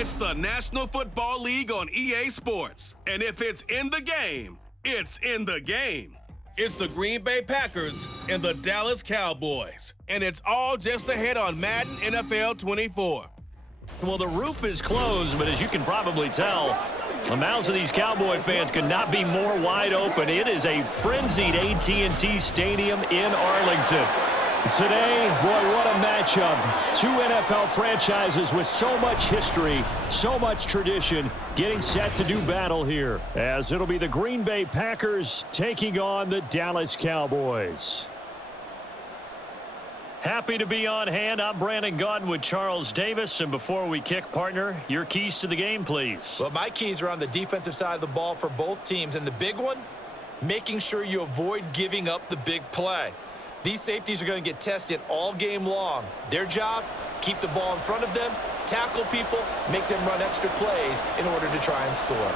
It's the National Football League on EA Sports. And if it's in the game, it's in the game. It's the Green Bay Packers and the Dallas Cowboys. And it's all just ahead on Madden NFL 24. Well, the roof is closed, but as you can probably tell, the mouths of these Cowboy fans could not be more wide open. It is a frenzied AT&T Stadium in Arlington. Today, boy, what a matchup. Two NFL franchises with so much history, so much tradition, getting set to do battle here, as it'll be the Green Bay Packers taking on the Dallas Cowboys. Happy to be on hand. I'm Brandon Gaudin with Charles Davis. And before we kick, partner, your keys to the game, please. Well, my keys are on the defensive side of the ball for both teams. And the big one, making sure you avoid giving up the big play. These safeties are going to get tested all game long. Their job, keep the ball in front of them, tackle people, make them run extra plays in order to try and score.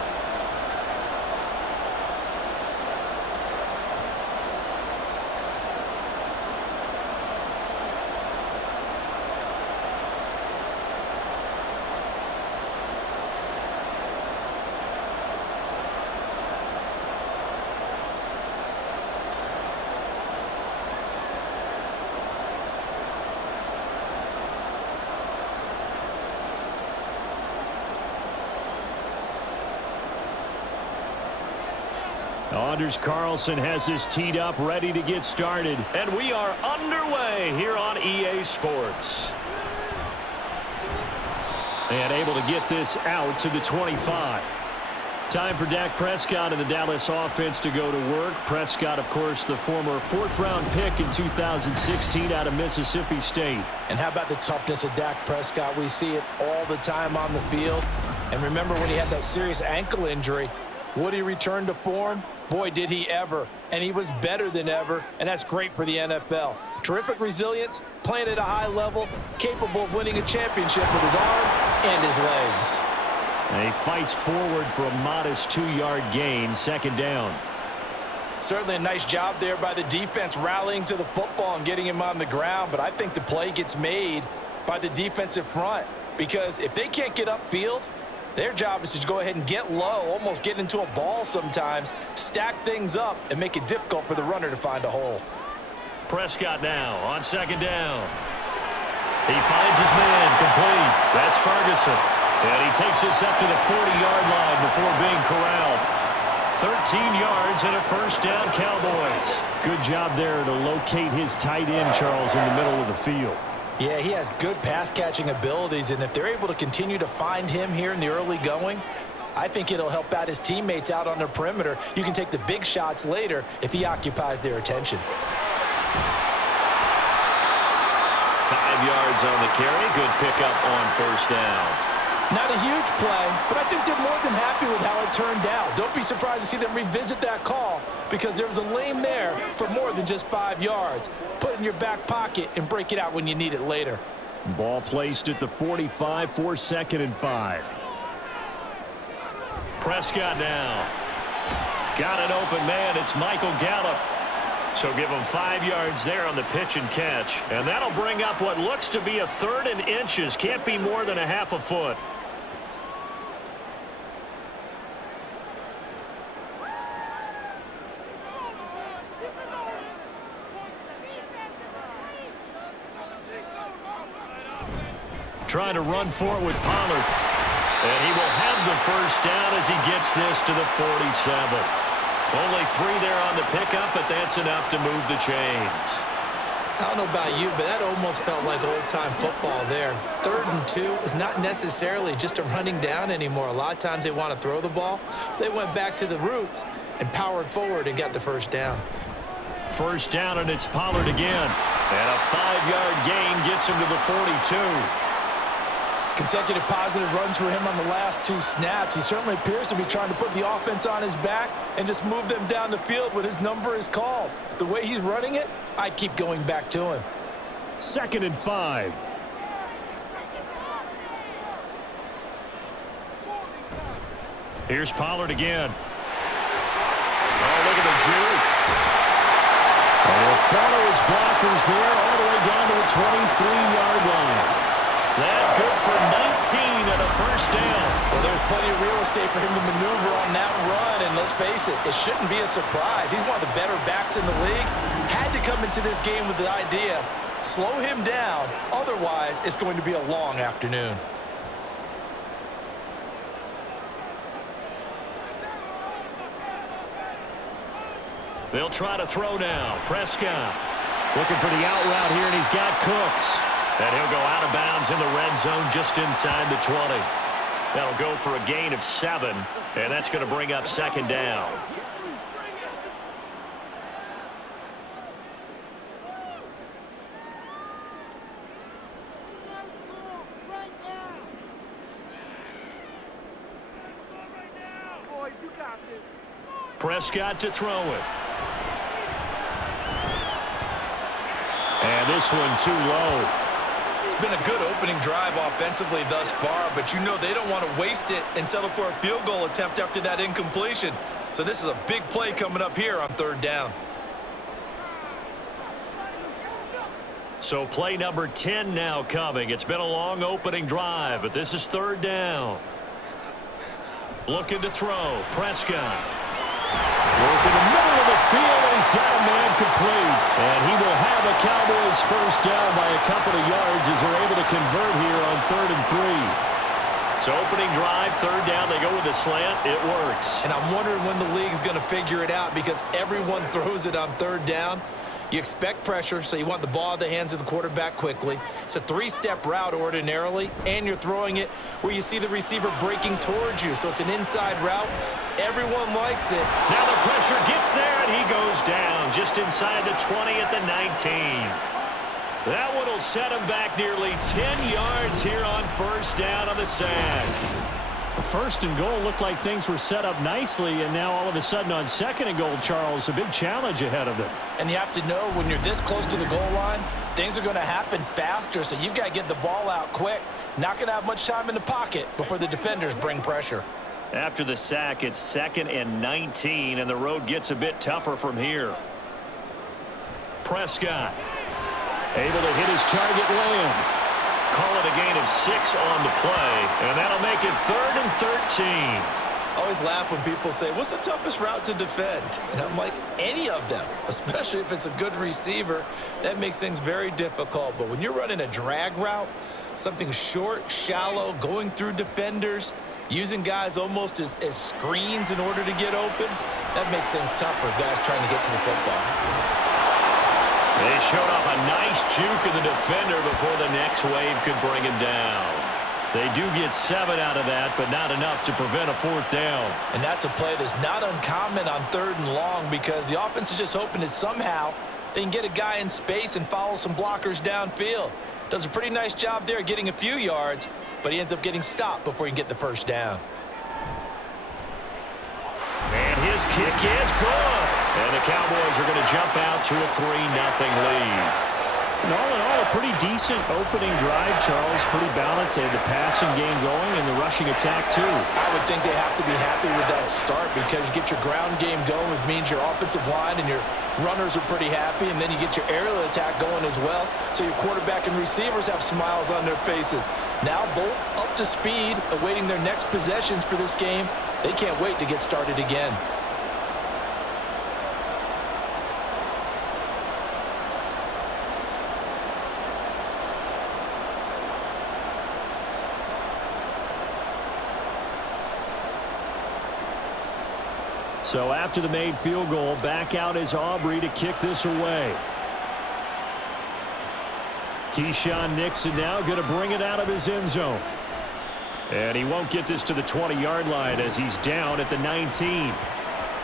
Anders Carlson has this teed up, ready to get started. And we are underway here on EA Sports. And able to get this out to the 25. Time for Dak Prescott and the Dallas offense to go to work. Prescott, of course, the former fourth-round pick in 2016 out of Mississippi State. And how about the toughness of Dak Prescott? We see it all the time on the field. And remember when he had that serious ankle injury, would he return to form? Boy, did he ever. And he was better than ever, and that's great for the NFL. Terrific resilience, playing at a high level, capable of winning a championship with his arm and his legs. And he fights forward for a modest 2-yard gain, second down. Certainly a nice job there by the defense rallying to the football and getting him on the ground, but I think the play gets made by the defensive front because if they can't get upfield, their job is to go ahead and get low, almost get into a ball sometimes, stack things up, and make it difficult for the runner to find a hole. Prescott now on second down. He finds his man complete. That's Ferguson. And he takes this up to the 40-yard line before being corralled. 13 yards and a first down, Cowboys. Good job there to locate his tight end, Charles, in the middle of the field. Yeah, he has good pass-catching abilities, and if they're able to continue to find him here in the early going, I think it'll help out his teammates out on the perimeter. You can take the big shots later if he occupies their attention. 5 yards on the carry. Good pickup on first down. Not a huge play, but I think they're more than happy with how it turned out. Don't be surprised to see them revisit that call because there was a lane there for more than just 5 yards. Put it in your back pocket and break it out when you need it later. Ball placed at the 45 for second and 5. Prescott now. Got an open man. It's Michael Gallup. So give him 5 yards there on the pitch and catch. And that'll bring up what looks to be a third and inches. Can't be more than a half a foot. Trying to run for it with Pollard. And he will have the first down as he gets this to the 47. Only 3 there on the pickup, but that's enough to move the chains. I don't know about you, but that almost felt like old-time football there. 3rd and 2 is not necessarily just a running down anymore. A lot of times they want to throw the ball. They went back to the roots and powered forward and got the first down. First down, and it's Pollard again. And a 5-yard gain gets him to the 42. Consecutive positive runs for him on the last 2 snaps. He certainly appears to be trying to put the offense on his back and just move them down the field when his number is called. The way he's running it, I'd keep going back to him. Second and 5. Here's Pollard again. Oh, look at the juke. And he'll follow his blockers there all the way down to the 23-yard line. That good for and a first down. Well, there's plenty of real estate for him to maneuver on that run, and let's face it, it shouldn't be a surprise. He's one of the better backs in the league. Had to come into this game with the idea, slow him down, otherwise it's going to be a long afternoon. They'll try to throw now. Prescott looking for the out route here, and he's got Cooks. And he'll go out of bounds in the red zone just inside the 20. That'll go for a gain of 7, and that's going to bring up second down. Prescott to throw it. And this one too low. It's been a good opening drive offensively thus far, but you know they don't want to waste it and settle for a field goal attempt after that incompletion. So this is a big play coming up here on third down. So play number 10 now coming. It's been a long opening drive, but this is third down. Looking to throw. Prescott. Work in the middle of the field, and he's got a man complete. And he will have a Cowboys first down by a couple of yards as they're able to convert here on 3rd and 3. So opening drive, third down, they go with a slant. It works. And I'm wondering when the league's going to figure it out because everyone throws it on third down. You expect pressure, so you want the ball in the hands of the quarterback quickly. It's a 3-step route ordinarily, and you're throwing it where you see the receiver breaking towards you. So it's an inside route. Everyone likes it. Now the pressure gets there, and he goes down just inside the 20 at the 19. That one will set him back nearly 10 yards here on first down on the sack. The 1st and goal looked like things were set up nicely, and now all of a sudden on 2nd and goal, Charles, a big challenge ahead of them. And you have to know when you're this close to the goal line, things are going to happen faster, so you've got to get the ball out quick. Not going to have much time in the pocket before the defenders bring pressure. After the sack, it's 2nd and 19, and the road gets a bit tougher from here. Prescott able to hit his target, Lamb. Call it a gain of 6 on the play, and that'll make it 3rd and 13. I always laugh when people say, what's the toughest route to defend? And I'm like, any of them, especially if it's a good receiver. That makes things very difficult. But when you're running a drag route, something short, shallow, going through defenders, using guys almost as screens in order to get open, that makes things tougher, guys trying to get to the football. They showed off a nice juke of the defender before the next wave could bring him down. They do get 7 out of that, but not enough to prevent a 4th down. And that's a play that's not uncommon on 3rd and long because the offense is just hoping that somehow they can get a guy in space and follow some blockers downfield. Does a pretty nice job there getting a few yards, but he ends up getting stopped before he can get the first down. And his kick is good. And the Cowboys are going to jump out to a 3-0 lead. And all in all, a pretty decent opening drive, Charles. Pretty balanced. They had the passing game going and the rushing attack, too. I would think they have to be happy with that start because you get your ground game going, which means your offensive line and your runners are pretty happy, and then you get your aerial attack going as well, so your quarterback and receivers have smiles on their faces. Now both up to speed, awaiting their next possessions for this game. They can't wait to get started again. So after the made field goal, back out is Aubrey to kick this away. Keyshawn Nixon now going to bring it out of his end zone. And he won't get this to the 20-yard line as he's down at the 19.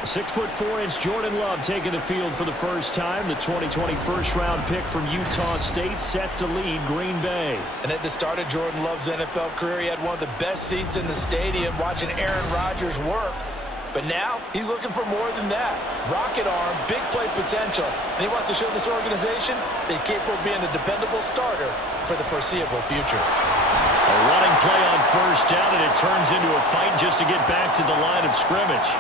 6'4" Jordan Love taking the field for the first time. The 2020 first-round pick from Utah State set to lead Green Bay. And at the start of Jordan Love's NFL career, he had one of the best seats in the stadium watching Aaron Rodgers work. But now he's looking for more than that. Rocket arm, big play potential. And he wants to show this organization that he's capable of being a dependable starter for the foreseeable future. A running play on first down, and it turns into a fight just to get back to the line of scrimmage.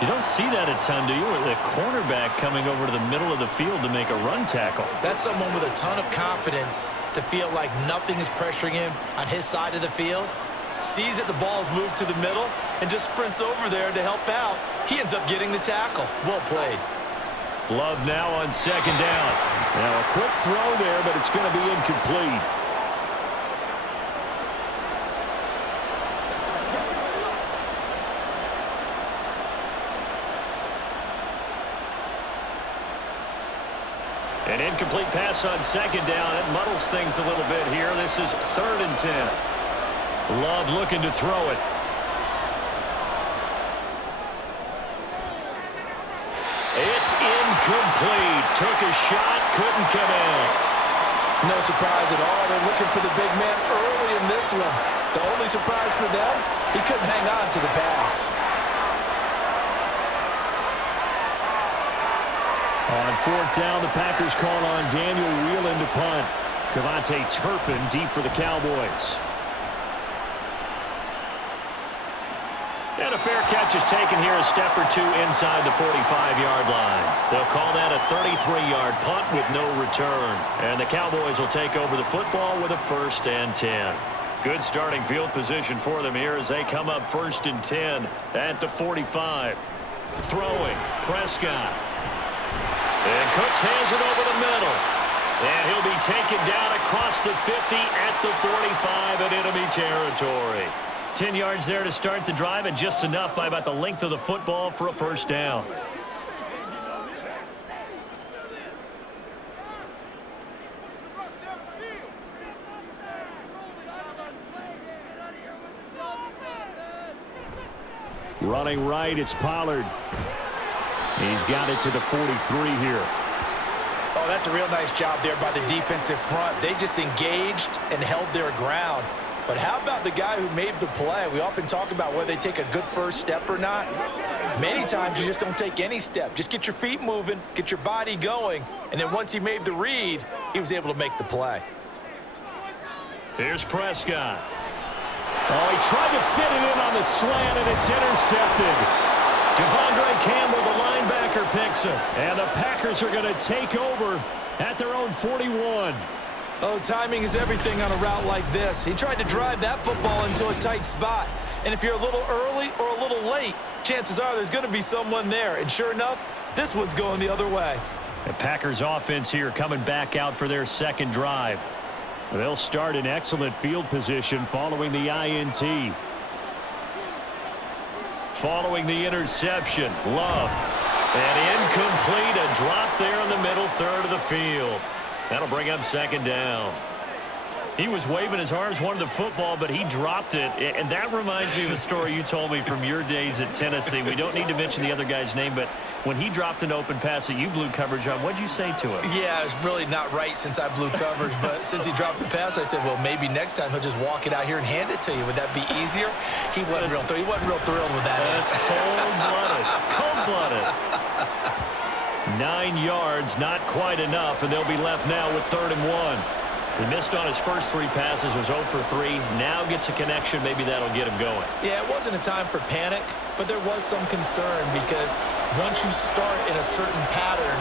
You don't see that a ton, do you? With the cornerback coming over to the middle of the field to make a run tackle. That's someone with a ton of confidence to feel like nothing is pressuring him on his side of the field. Sees that the ball's moved to the middle and just sprints over there to help out. He ends up getting the tackle. Well played. Love now on second down. Now a quick throw there, but it's going to be incomplete. An incomplete pass on second down. It muddles things a little bit here. This is 3rd and 10. Love looking to throw it. It's incomplete. Took a shot, couldn't connect. No surprise at all. They're looking for the big man early in this one. The only surprise for them, he couldn't hang on to the pass. On 4th down, the Packers call on Daniel Whelan to punt. Cavante Turpin deep for the Cowboys. And a fair catch is taken here, a step or two inside the 45-yard line. They'll call that a 33-yard punt with no return. And the Cowboys will take over the football with a 1st and 10. Good starting field position for them here as they come up 1st and 10 at the 45. Throwing, Prescott. And Cooks hands it over the middle. And he'll be taken down across the 50 at the 45 in enemy territory. 10 yards there to start the drive, and just enough by about the length of the football for a 1st down. Running right, it's Pollard. He's got it to the 43 here. Oh, that's a real nice job there by the defensive front. They just engaged and held their ground. But how about the guy who made the play? We often talk about whether they take a good first step or not. Many times you just don't take any step. Just get your feet moving, get your body going, and then once he made the read, he was able to make the play. Here's Prescott. Oh, he tried to fit it in on the slant, and it's intercepted. Devondre Campbell, the linebacker, picks it. And the Packers are going to take over at their own 41. Oh, timing is everything on a route like this. He tried to drive that football into a tight spot. And if you're a little early or a little late, chances are there's going to be someone there. And sure enough, this one's going the other way. The Packers offense here coming back out for their 2nd drive. They'll start in excellent field position following the INT. Following the interception, Love. And incomplete, a drop there in the middle 3rd of the field. That'll bring up 2nd down. He was waving his arms, wanted the football, but he dropped it. And that reminds me of a story you told me from your days at Tennessee. We don't need to mention the other guy's name, but when he dropped an open pass that you blew coverage on, what'd you say to him? Yeah, it's really not right since I blew coverage, but since he dropped the pass, I said, well, maybe next time he'll just walk it out here and hand it to you. Would that be easier? He wasn't real thrilled with that. That's cold-blooded. Cold-blooded. 9 yards, not quite enough, and they'll be left now with 3rd and 1. He missed on his first 3 passes, was 0 for 3. Now gets a connection. Maybe that'll get him going. Yeah, it wasn't a time for panic, but there was some concern because once you start in a certain pattern,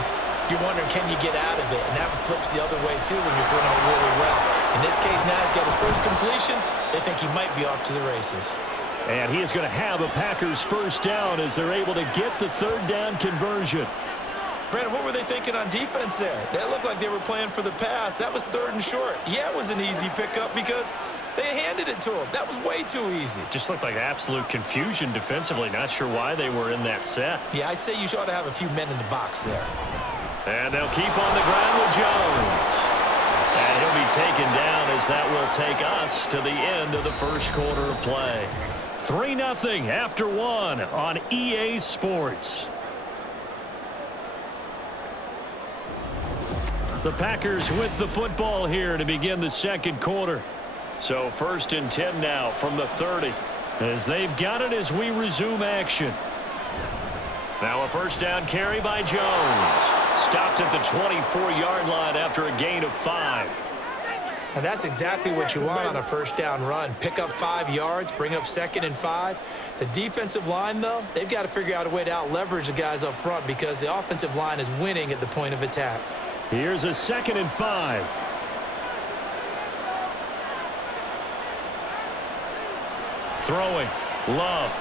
you're wondering, can you get out of it? And that flips the other way, too, when you're throwing it really well. In this case, now he's got his first completion. They think he might be off to the races. And he is going to have a Packers 1st down as they're able to get the 3rd down conversion. Brandon, what were they thinking on defense there? That looked like they were playing for the pass. That was 3rd and short. Yeah, it was an easy pickup because they handed it to him. That was way too easy. Just looked like absolute confusion defensively. Not sure why they were in that set. Yeah, I'd say you ought to have a few men in the box there. And they'll keep on the ground with Jones. And he'll be taken down as that will take us to the end of the 1st quarter of play. 3-0 after 1 on EA Sports. The Packers with the football here to begin the 2nd quarter. So 1st and 10 now from the 30 as they've got it as we resume action. Now a 1st down carry by Jones. Stopped at the 24-yard line after a gain of 5. And that's exactly what you want on a first down run. Pick up 5 yards, bring up 2nd and 5. The defensive line, though, they've got to figure out a way to out-leverage the guys up front because the offensive line is winning at the point of attack. Here's a 2nd and 5. Throwing. Love.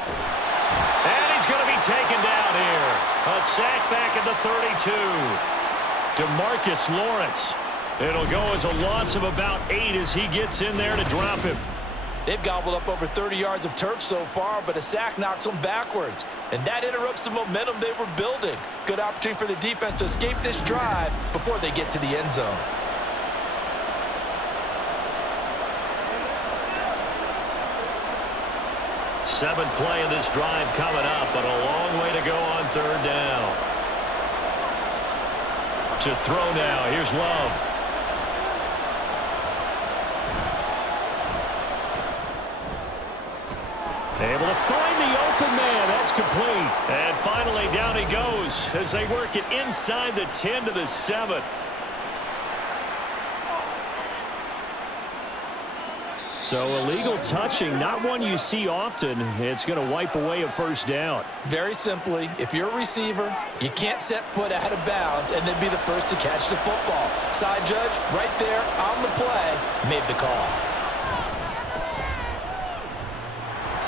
And he's going to be taken down here. A sack back at the 32. DeMarcus Lawrence. It'll go as a loss of about 8 as he gets in there to drop him. They've gobbled up over 30 yards of turf so far, but a sack knocks them backwards. And that interrupts the momentum they were building. Good opportunity for the defense to escape this drive before they get to the end zone. Seventh play of this drive coming up, but a long way to go on 3rd down. To throw now, here's Love. Able to find the open man. That's complete. And finally, down he goes as they work it inside the 10 to the 7. So illegal touching, not one you see often. It's going to wipe away a first down. Very simply, if you're a receiver, you can't set foot out of bounds and then be the first to catch the football. Side judge, right there on the play, made the call.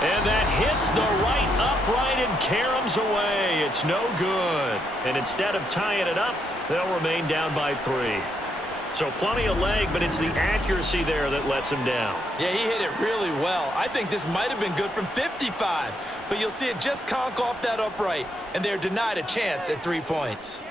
And that hits the right upright and caroms away. It's no good. And instead of tying it up, they'll remain down by 3. So plenty of leg, but it's the accuracy there that lets him down. Yeah, he hit it really well. I think this might have been good from 55, but you'll see it just conk off that upright, and they're denied a chance at 3 points.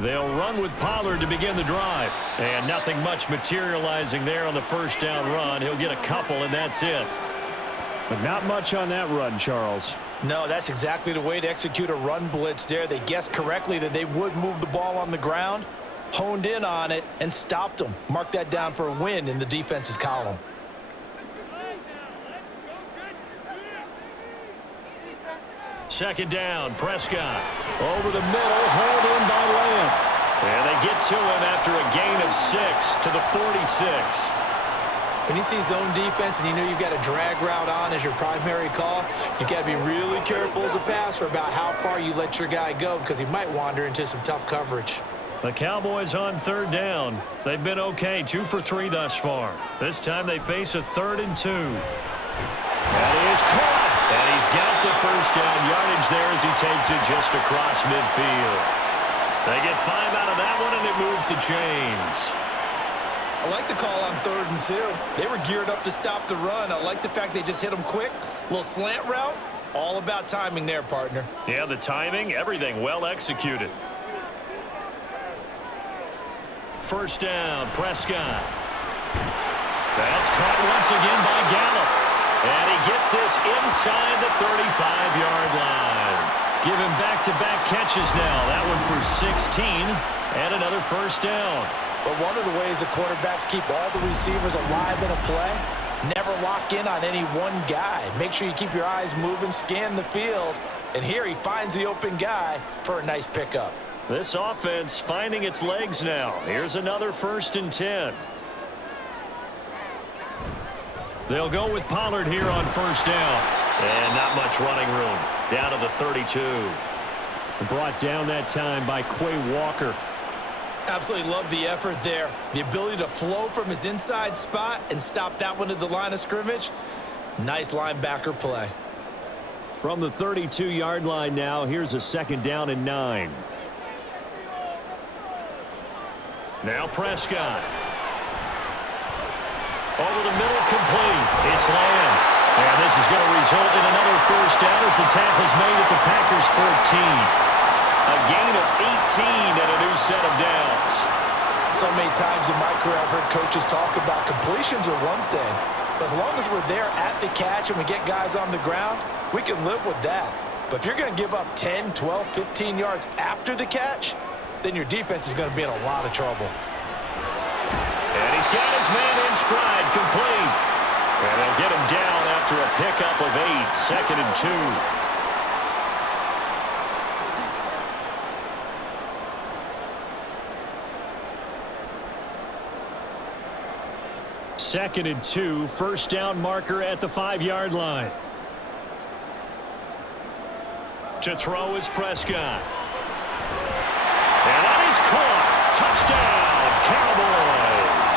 They'll run with Pollard to begin the drive. And nothing much materializing there on the first down run. He'll get a couple, and that's it. But not much on that run, Charles. No, that's exactly the way to execute a run blitz there. They guessed correctly that they would move the ball on the ground, honed in on it, and stopped them. Mark that down for a win in the defense's column. Second down, Prescott. Over the middle, hauled in by Lamb. And they get to him after a gain of 6 to the 46. When you see zone defense and you know you've got a drag route on as your primary call, you got to be really careful as a passer about how far you let your guy go because he might wander into some tough coverage. The Cowboys on 3rd down. They've been okay, 2 for 3 thus far. This time they face a 3rd and 2. That is caught. And he's got the first down yardage there as he takes it just across midfield. They get 5 out of that one, and it moves the chains. I like the call on 3rd and 2. They were geared up to stop the run. I like the fact they just hit them quick. Little slant route. All about timing there, partner. Yeah, the timing, everything well executed. First down, Prescott. That's caught once again by Gallup. And he gets this inside the 35-yard line. Give him back-to-back catches now. That one for 16 and another first down. But one of the ways the quarterbacks keep all the receivers alive in a play, never lock in on any one guy. Make sure you keep your eyes moving, scan the field. And here he finds the open guy for a nice pickup. This offense finding its legs now. Here's another 1st and 10. They'll go with Pollard here on 1st down. And not much running room. Down to the 32. Brought down that time by Quay Walker. Absolutely love the effort there. The ability to flow from his inside spot and stop that one at the line of scrimmage. Nice linebacker play. From the 32-yard line now, here's a 2nd down and 9. Now Prescott. Over the middle, complete. It's Lamb. And this is going to result in another first down as the tackle's made at the Packers' 14. A gain of 18 and a new set of downs. So many times in my career I've heard coaches talk about completions are one thing, but as long as we're there at the catch and we get guys on the ground, we can live with that. But if you're going to give up 10, 12, 15 yards after the catch, then your defense is going to be in a lot of trouble. And he's got his man in stride, complete. And they'll get him down after a pickup of 8, 2nd and 2. 2nd and 2, first down marker at the 5-yard line. To throw is Prescott. And that is caught. Touchdown, Cowboys.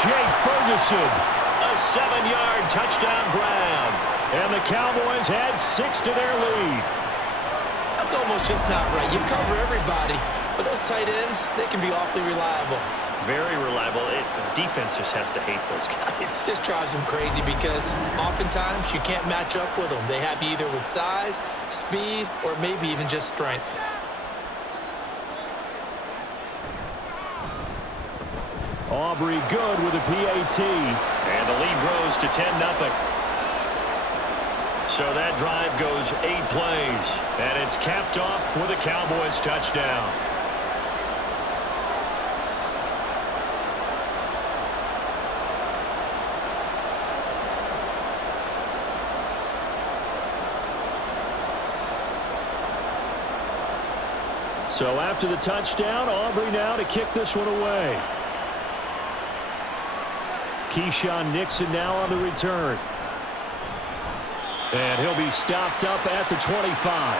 Jake Ferguson. A 7-yard touchdown grab. And the Cowboys add 6 to their lead. That's almost just not right. You cover everybody, but those tight ends, they can be awfully reliable. Very reliable. Defense just has to hate those guys. Just drives them crazy because oftentimes you can't match up with them. They have you either with size, speed, or maybe even just strength. Aubrey good with a PAT. And the lead grows to 10-0. So that drive goes 8 plays. And it's capped off with a Cowboys touchdown. So after the touchdown, Aubrey now to kick this one away. Keyshawn Nixon now on the return. And he'll be stopped up at the 25.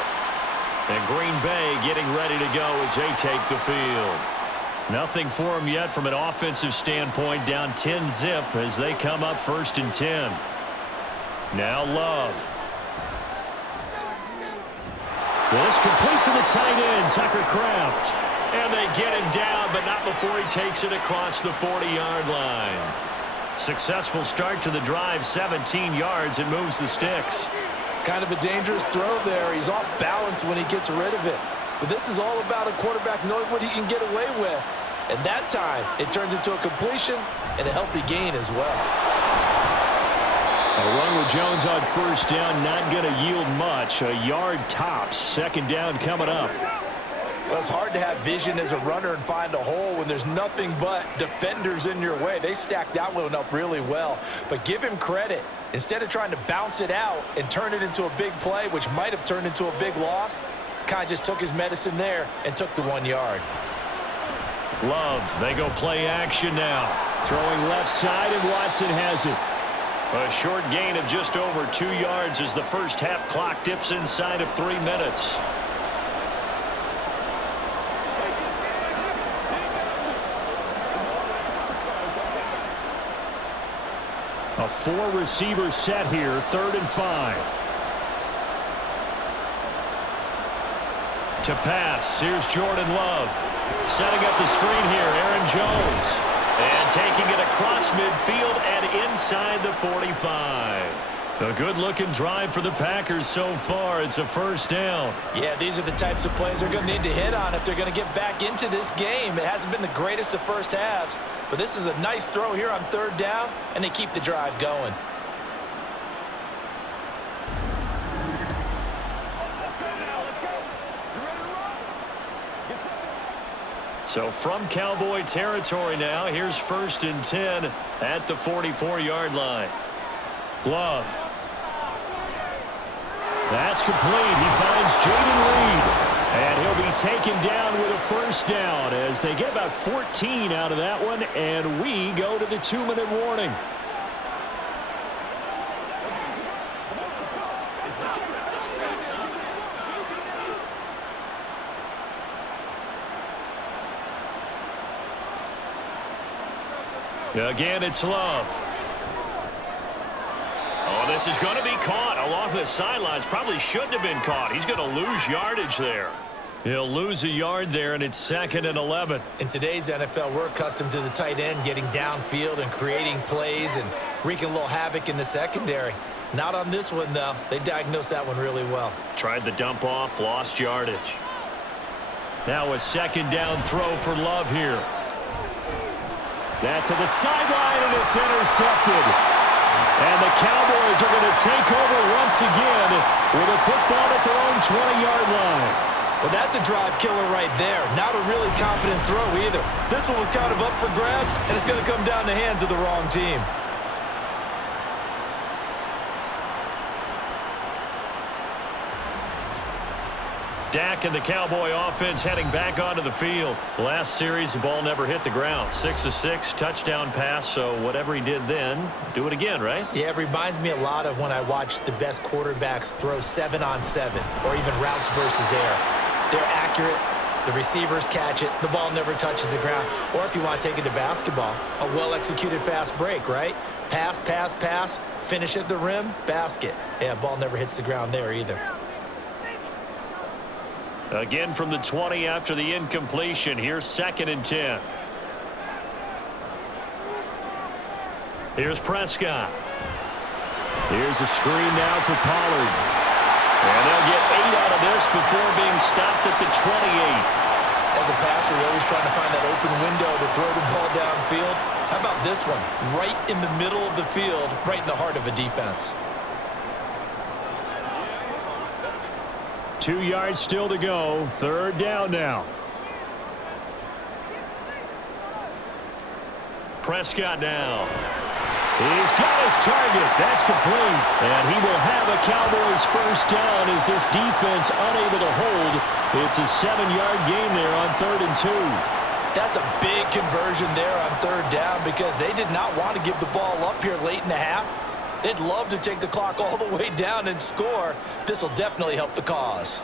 And Green Bay getting ready to go as they take the field. Nothing for him yet from an offensive standpoint, down 10-zip as they come up 1st and 10. Now Love. This complete to the tight end, Tucker Kraft. And they get him down, but not before he takes it across the 40-yard line. Successful start to the drive, 17 yards, and moves the Stix. Kind of a dangerous throw there. He's off balance when he gets rid of it. But this is all about a quarterback knowing what he can get away with. And that time, it turns into a completion and a healthy gain as well. A run with Jones on 1st down, not going to yield much. A yard tops. 2nd down coming up. Well, it's hard to have vision as a runner and find a hole when there's nothing but defenders in your way. They stacked that one up really well. But give him credit. Instead of trying to bounce it out and turn it into a big play, which might have turned into a big loss, kind of just took his medicine there and took the 1 yard. Love, they go play action now. Throwing left side, and Watson has it. A short gain of just over 2 yards as the first half clock dips inside of 3 minutes. A 4-receiver set here, 3rd and 5. To pass, here's Jordan Love. Setting up the screen here, Aaron Jones. And taking it across midfield and inside the 45. A good-looking drive for the Packers so far. It's a 1st down. Yeah, these are the types of plays they're going to need to hit on if they're going to get back into this game. It hasn't been the greatest of first halves, but this is a nice throw here on 3rd down, and they keep the drive going. Let's go now, let's go. You ready to run? Get set. So from Cowboy territory now, here's 1st and 10 at the 44-yard line. Love. That's complete. He finds Jaden Reed. And he'll be taken down with a 1st down as they get about 14 out of that one, and we go to the 2-minute warning. Again, it's Love. Oh, this is going to be caught along the sidelines. Probably shouldn't have been caught. He's going to lose yardage there. He'll lose a yard there, and it's 2nd and 11. In today's NFL, we're accustomed to the tight end getting downfield and creating plays and wreaking a little havoc in the secondary. Not on this one, though. They diagnosed that one really well. Tried the dump off, lost yardage. Now a 2nd down throw for Love here. That to the sideline, and it's intercepted. And the Cowboys are going to take over once again with a football at their own 20-yard line. Well, that's a drive killer right there. Not a really confident throw either. This one was kind of up for grabs, and it's going to come down the hands of the wrong team. Dak and the Cowboy offense heading back onto the field. Last series, the ball never hit the ground. 6 of 6, touchdown pass, so whatever he did then, do it again, right? Yeah, it reminds me a lot of when I watch the best quarterbacks throw 7-on-7 or even routes versus air. They're accurate. The receivers catch it. The ball never touches the ground. Or if you want to take it to basketball, a well-executed fast break, right? Pass, pass, pass, finish at the rim, basket. Yeah, ball never hits the ground there either. Again from the 20 after the incompletion. Here's 2nd and 10. Here's Prescott. Here's a screen now for Pollard. And they'll get 8 out of this before being stopped at the 28. As a passer, you're always trying to find that open window to throw the ball downfield. How about this one? Right in the middle of the field, right in the heart of a defense. 2 yards still to go. 3rd down now. Prescott now. He's got his target. That's complete. And he will have a Cowboys 1st down as this defense unable to hold. It's a 7-yard gain there on 3rd and 2. That's a big conversion there on 3rd down because they did not want to give the ball up here late in the half. They'd love to take the clock all the way down and score. This will definitely help the cause.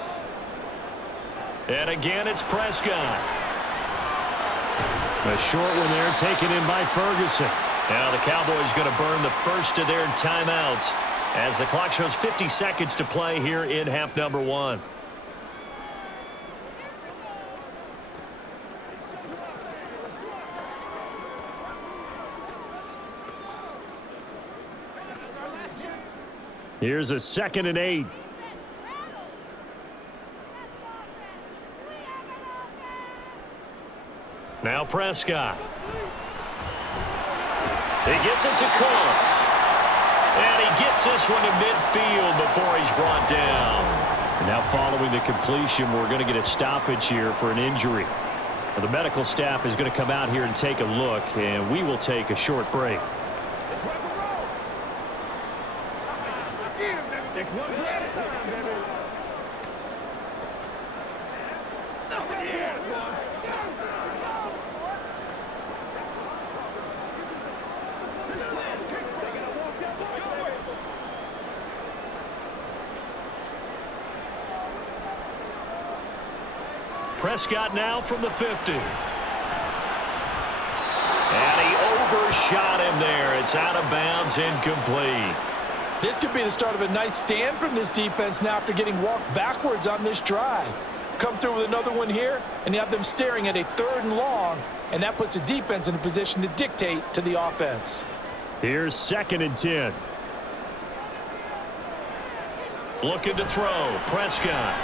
And again, it's Prescott. A short one there taken in by Ferguson. Now the Cowboys going to burn the first of their timeouts as the clock shows 50 seconds to play here in half number 1. Here's a 2nd and 8. Now Prescott. He gets it to Cooks. And he gets this one to midfield before he's brought down. And now following the completion, we're going to get a stoppage here for an injury. Now, the medical staff is going to come out here and take a look, and we will take a short break. It's one play at a time, baby. Prescott now from the 50. And he overshot him there. It's out of bounds, incomplete. This could be the start of a nice stand from this defense now after getting walked backwards on this drive. Come through with another one here, and you have them staring at a 3rd and long, and that puts the defense in a position to dictate to the offense. Here's 2nd and 10. Looking to throw. Prescott.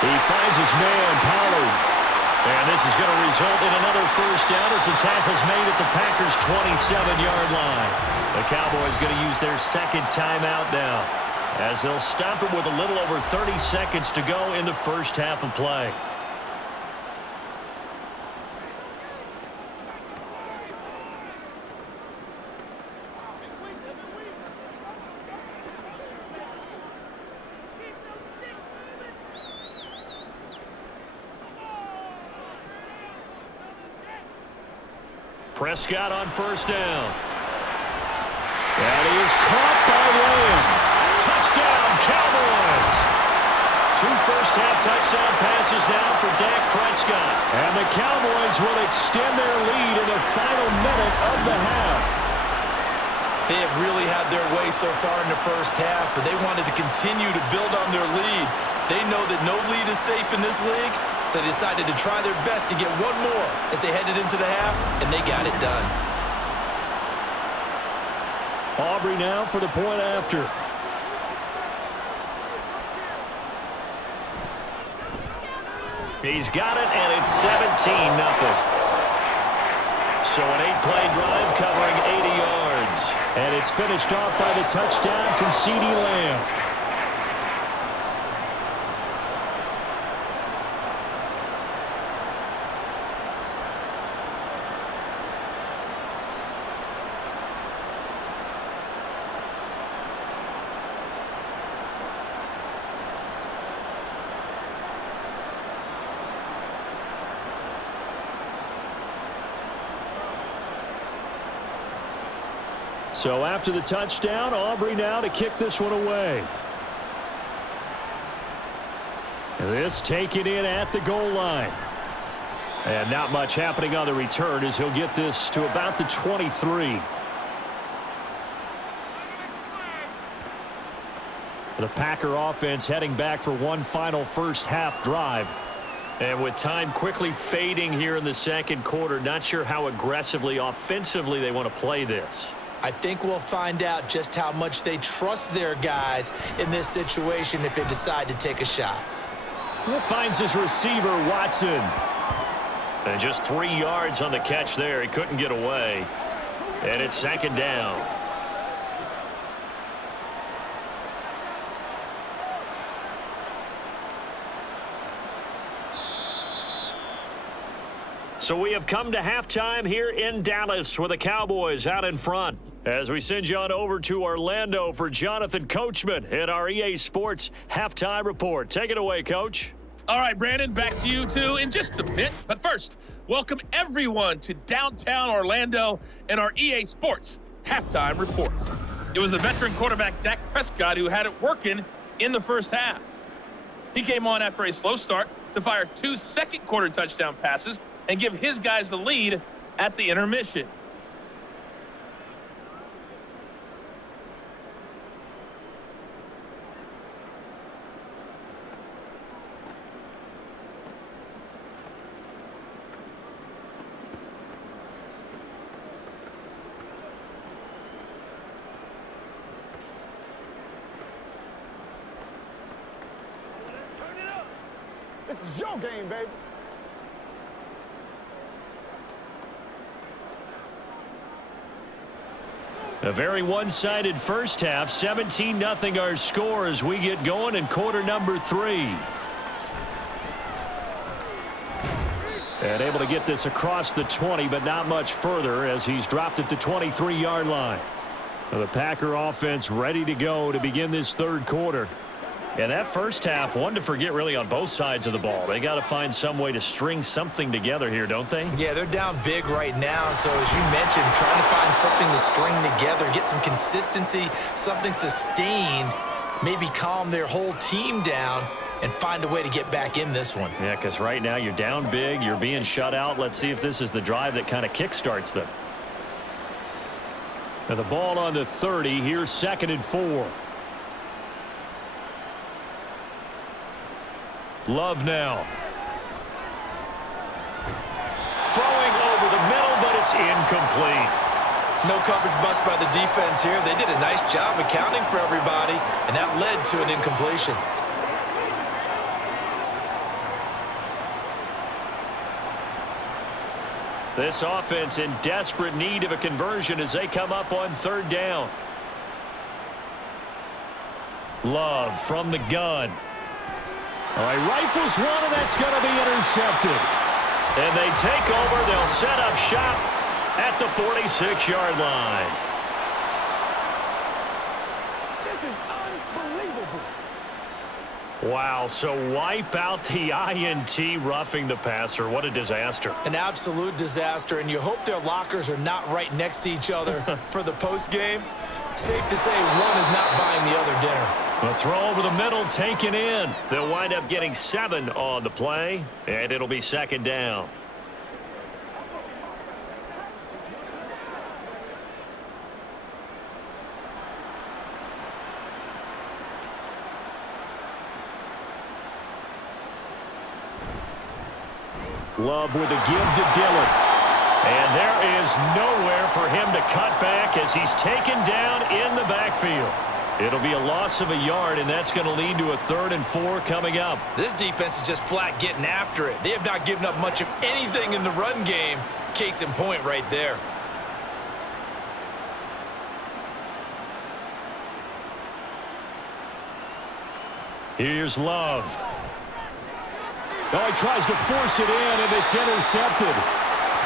He finds his man, Pollard. And this is going to result in another 1st down as the tackle's made at the Packers' 27-yard line. The Cowboys going to use their 2nd timeout now as they'll stop it with a little over 30 seconds to go in the 1st half of play. Prescott on 1st down. And he is caught by Lamb. Touchdown, Cowboys! 2 first-half touchdown passes now for Dak Prescott. And the Cowboys will extend their lead in the final minute of the half. They have really had their way so far in the 1st half, but they wanted to continue to build on their lead. They know that no lead is safe in this league, so they decided to try their best to get one more as they headed into the half, and they got it done. Aubrey now for the point after. He's got it, and it's 17-0. So an 8-play drive covering 80 yards. And it's finished off by the touchdown from CeeDee Lamb. So after the touchdown, Aubrey now to kick this one away. This taken in at the goal line. And not much happening on the return as he'll get this to about the 23. The Packer offense heading back for one final first half drive. And with time quickly fading here in the second quarter, not sure how aggressively offensively they want to play this. I think we'll find out just how much they trust their guys in this situation if they decide to take a shot. Finds his receiver, Watson. And just 3 yards on the catch there. He couldn't get away. And it's second down. So we have come to halftime here in Dallas with the Cowboys out in front. As we send you on over to Orlando for Jonathan Coachman in our EA Sports Halftime Report. Take it away, Coach. All right, Brandon, back to you two in just a bit. But first, welcome everyone to downtown Orlando and our EA Sports Halftime Report. It was the veteran quarterback Dak Prescott who had it working in the first half. He came on after a slow start to fire 2 second-quarter touchdown passes and give his guys the lead at the intermission. This is your game, baby. A very one-sided first half. 17-0 our score as we get going in quarter number 3. And able to get this across the 20, but not much further as he's dropped at the 23-yard line. So the Packer offense ready to go to begin this third quarter. And that first half, one to forget really on both sides of the ball. They got to find some way to string something together here, don't they? Yeah, they're down big right now. So as you mentioned, trying to find something to string together, get some consistency, something sustained, maybe calm their whole team down and find a way to get back in this one. Yeah, because right now you're down big, you're being shut out. Let's see if this is the drive that kind of kickstarts them. Now the ball on the 30. Here's 2nd and 4. Love now. Throwing over the middle, but it's incomplete. No coverage bust by the defense here. They did a nice job accounting for everybody, and that led to an incompletion. This offense in desperate need of a conversion as they come up on 3rd down. Love from the gun. All right, rifles one, and that's going to be intercepted. And they take over. They'll set up shop at the 46-yard line. This is unbelievable. Wow, so wipe out the INT, roughing the passer. What a disaster. An absolute disaster, and you hope their lockers are not right next to each other for the postgame. Safe to say one is not buying the other dinner. A throw over the middle taken in. They'll wind up getting 7 on the play, and it'll be 2nd down. Love with a give to Dillon. And there is nowhere for him to cut back as he's taken down in the backfield. It'll be a loss of a yard, and that's going to lead to a 3rd and 4 coming up. This defense is just flat getting after it. They have not given up much of anything in the run game. Case in point right there. Here's Love. Oh, he tries to force it in, and it's intercepted.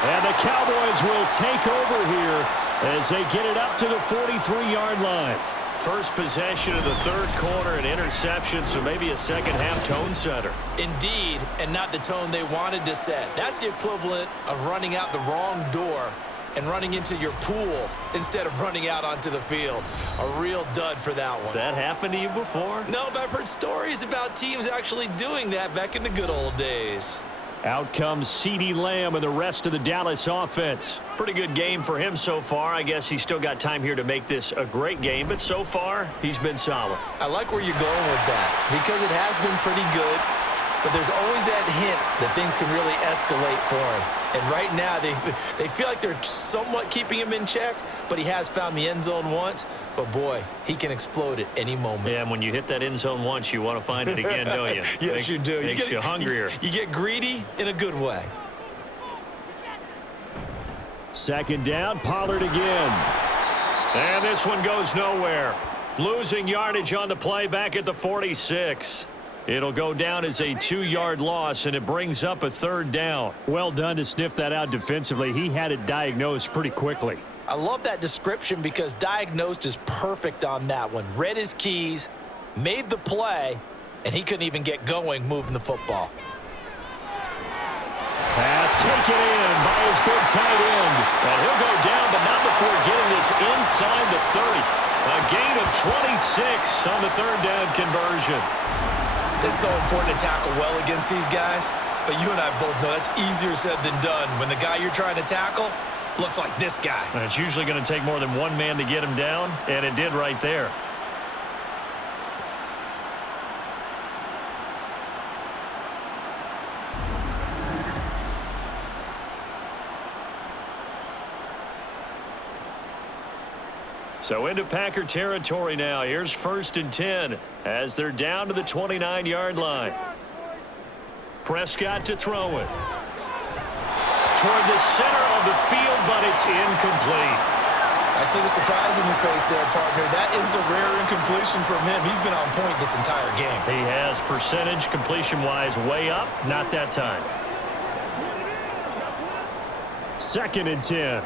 And the Cowboys will take over here as they get it up to the 43-yard line. First possession of the 3rd quarter, an interception, so maybe a second-half tone setter. Indeed, and not the tone they wanted to set. That's the equivalent of running out the wrong door and running into your pool instead of running out onto the field. A real dud for that one. Has that happened to you before? No, but I've heard stories about teams actually doing that back in the good old days. Out comes CeeDee Lamb and the rest of the Dallas offense. Pretty good game for him so far. I guess he's still got time here to make this a great game, but so far, he's been solid. I like where you're going with that because it has been pretty good, but there's always that hint that things can really escalate for him. And right now, they feel like they're somewhat keeping him in check, but he has found the end zone once. But, boy, he can explode at any moment. Yeah, and when you hit that end zone once, you want to find it again, don't you? Yes, you do. Makes you hungrier. You get greedy in a good way. Second down, Pollard again. And this one goes nowhere. Losing yardage on the play back at the 46. It'll go down as a 2-yard loss, and it brings up a third down. Well done to sniff that out defensively. He had it diagnosed pretty quickly. I love that description because diagnosed is perfect on that one. Read his keys, made the play, and he couldn't even get going moving the football. Pass taken in by his big tight end. And he'll go down, but not before getting this inside the 30. A gain of 26 on the third down conversion. It's so important to tackle well against these guys, but you and I both know that's easier said than done when the guy you're trying to tackle looks like this guy. And it's usually going to take more than one man to get him down, and it did right there. So into Packer territory now. Here's 1st and 10 as they're down to the 29-yard line. Prescott to throw it. Toward the center of the field, but it's incomplete. I see the surprise in your face there, partner. That is a rare incompletion from him. He's been on point this entire game. He has percentage completion-wise way up. Not that time. 2nd and 10.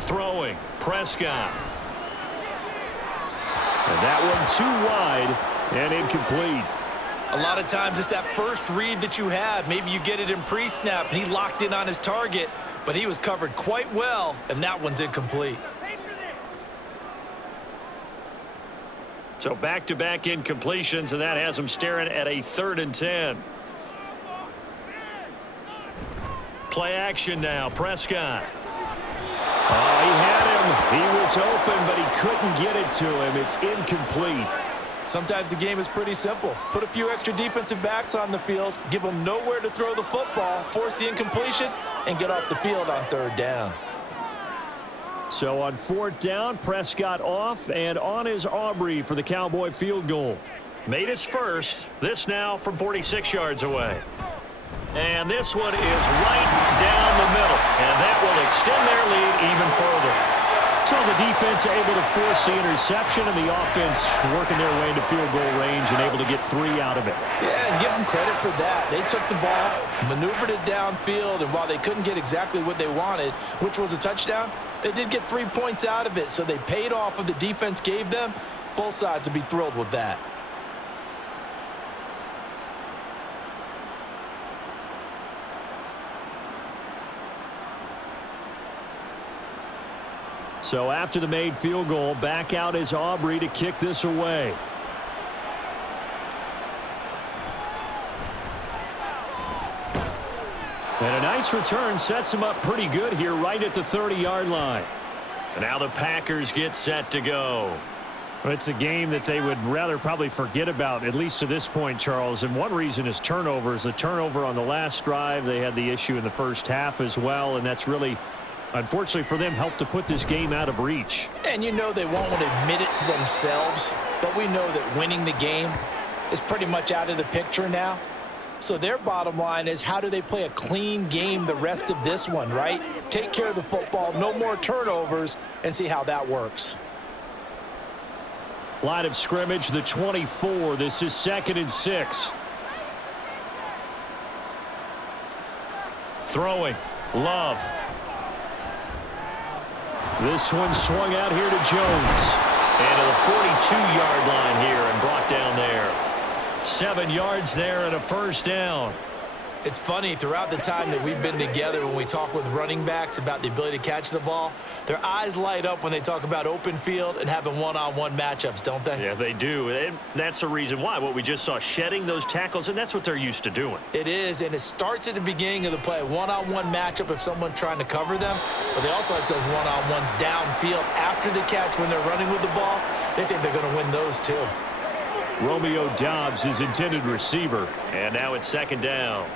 Throwing, Prescott. And that one too wide and incomplete. A lot of times it's that first read that you have. Maybe you get it in pre-snap, and he locked in on his target, but he was covered quite well, and that one's incomplete. So back-to-back incompletions, and that has him staring at a 3rd and 10. Play action now, Prescott. Oh, he had him. He was open, but he couldn't get it to him. It's incomplete. Sometimes the game is pretty simple. Put a few extra defensive backs on the field, give them nowhere to throw the football, force the incompletion, and get off the field on 3rd down. So on 4th down, Prescott off, and on is Aubrey for the Cowboy field goal. Made his first. This now from 46 yards away. And this one is right down the middle. And that will extend their lead even further. So the defense able to force the interception, and the offense working their way into field goal range and able to get 3 out of it. Yeah, and give them credit for that. They took the ball, maneuvered it downfield, and while they couldn't get exactly what they wanted, which was a touchdown, they did get 3 points out of it, so they paid off what the defense gave them. Both sides will be thrilled with that. So after the made field goal, back out is Aubrey to kick this away. And a nice return sets him up pretty good here right at the 30-yard line. And now the Packers get set to go. It's a game that they would rather probably forget about, at least to this point, Charles. And one reason is turnovers. The turnover on the last drive, they had the issue in the first half as well, and that's really, unfortunately for them, helped to put this game out of reach. And you know they won't want to admit it to themselves, but we know that winning the game is pretty much out of the picture now. So their bottom line is, how do they play a clean game the rest of this one, right? Take care of the football, no more turnovers, and see how that works. Line of scrimmage, the 24. This is 2nd and 6. Throwing, Love. This one swung out here to Jones. And to the 42-yard line here and brought down there. 7 yards there and a first down. It's funny, throughout the time that we've been together, when we talk with running backs about the ability to catch the ball, their eyes light up when they talk about open field and having one-on-one matchups, don't they? Yeah, they do. And that's the reason why. What we just saw, shedding those tackles, and that's what they're used to doing. It is, and it starts at the beginning of the play. One-on-one matchup if someone's trying to cover them, but they also like those one-on-ones downfield after the catch when they're running with the ball. They think they're going to win those too. Romeo Doubs is intended receiver, and now it's second down.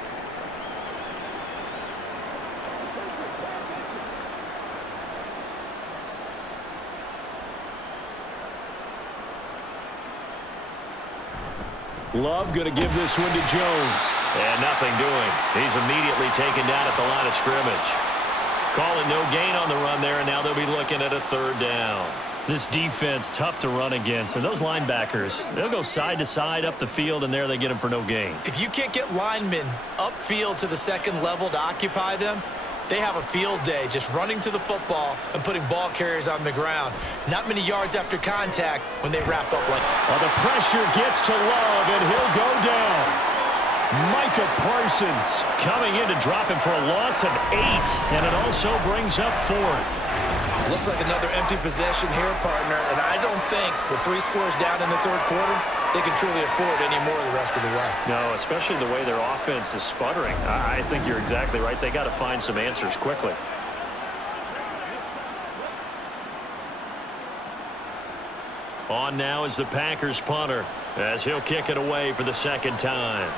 Love going to give this one to Jones. And nothing doing. He's immediately taken down at the line of scrimmage. Calling no gain on the run there, and now they'll be looking at a third down. This defense, tough to run against. And those linebackers, they'll go side to side up the field, and there they get them for no gain. If you can't get linemen upfield to the second level to occupy them, they have a field day just running to the football and putting ball carriers on the ground. Not many yards after contact when they wrap up like that. Well, the pressure gets to Love, and he'll go down. Micah Parsons coming in to drop him for a loss of 8, and it also brings up 4th. Looks like another empty possession here, partner, and I don't think with 3 scores down in the third quarter, they can truly afford any more the rest of the way. No, especially the way their offense is sputtering. I think you're exactly right. They got to find some answers quickly. On now is the Packers punter as he'll kick it away for the second time.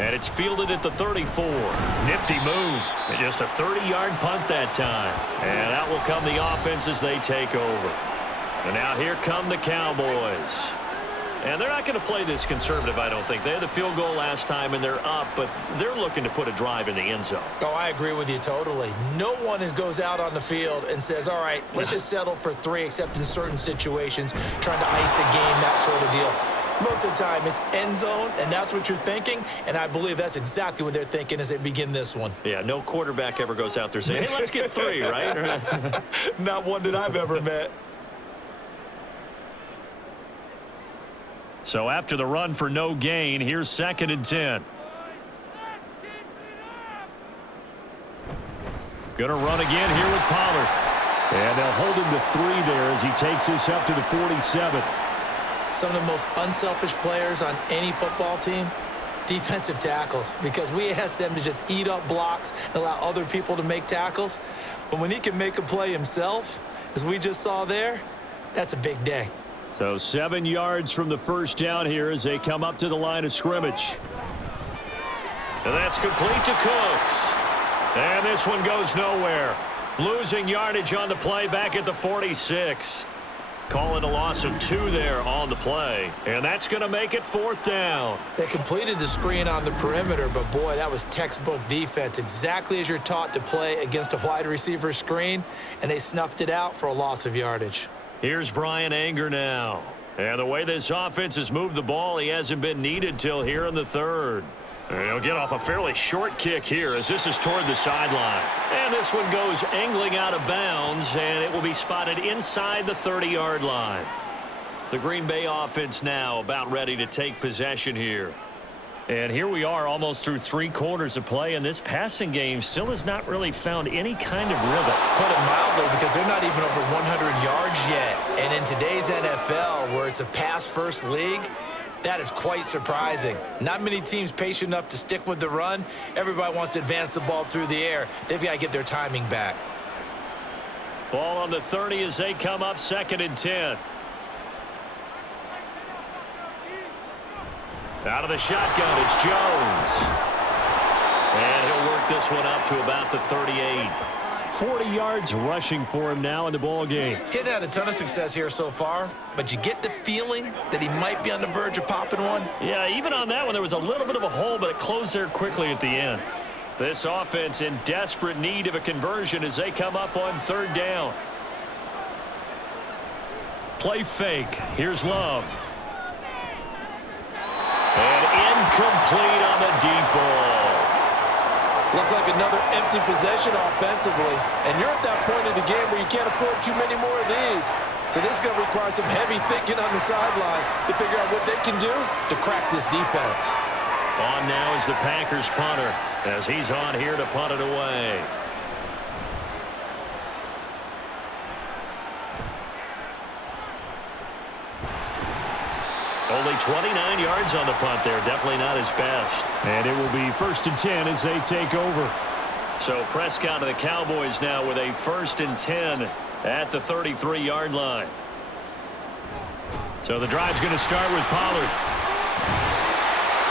And it's fielded at the 34. Nifty move. And just a 30-yard punt that time. And out will come the offense as they take over. And now here come the Cowboys. And they're not going to play this conservative, I don't think. They had the field goal last time, and they're up, but they're looking to put a drive in the end zone. Oh, I agree with you totally. No one goes out on the field and says, all right, let's just settle for 3, except in certain situations, trying to ice a game, that sort of deal. Most of the time, it's end zone, and that's what you're thinking, and I believe that's exactly what they're thinking as they begin this one. Yeah, no quarterback ever goes out there saying, hey, let's get 3, right? Not one that I've ever met. So after the run for no gain, here's 2nd and 10. Gonna run again here with Pollard. And they'll hold him to 3 there as he takes this up to the 47. Some of the most unselfish players on any football team, defensive tackles, because we ask them to just eat up blocks and allow other people to make tackles. But when he can make a play himself, as we just saw there, that's a big day. So 7 yards from the first down here as they come up to the line of scrimmage. And that's complete to Cooks. And this one goes nowhere. Losing yardage on the play back at the 46. Calling a loss of 2 there on the play. And that's going to make it 4th down. They completed the screen on the perimeter, but boy, that was textbook defense. Exactly as you're taught to play against a wide receiver screen, and they snuffed it out for a loss of yardage. Here's Brian Anger now. And the way this offense has moved the ball, he hasn't been needed till here in the 3rd. And he'll get off a fairly short kick here as this is toward the sideline. And this one goes angling out of bounds, and it will be spotted inside the 30-yard line. The Green Bay offense now about ready to take possession here. And here we are almost through 3 quarters of play, and this passing game still has not really found any kind of rhythm. Put it mildly, because they're not even over 100 yards yet. And in today's NFL, where it's a pass-first league, that is quite surprising. Not many teams patient enough to stick with the run. Everybody wants to advance the ball through the air. They've got to get their timing back. Ball on the 30 as they come up 2nd and 10. Out of the shotgun, it's Jones. And he'll work this one up to about the 38. 40 yards rushing for him now in the ball game. He hadn't had a ton of success here so far, but you get the feeling that he might be on the verge of popping one. Yeah, even on that one, there was a little bit of a hole, but it closed there quickly at the end. This offense in desperate need of a conversion as they come up on 3rd down. Play fake. Here's Love. And incomplete on the deep ball. Looks like another empty possession offensively. And you're at that point in the game where you can't afford too many more of these. So this is going to require some heavy thinking on the sideline to figure out what they can do to crack this defense. On now is the Packers punter as he's on here to punt it away. Only 29 yards on the punt there. Definitely not his best. And it will be 1st and 10 as they take over. So Prescott of the Cowboys now with a 1st and 10 at the 33-yard line. So the drive's going to start with Pollard.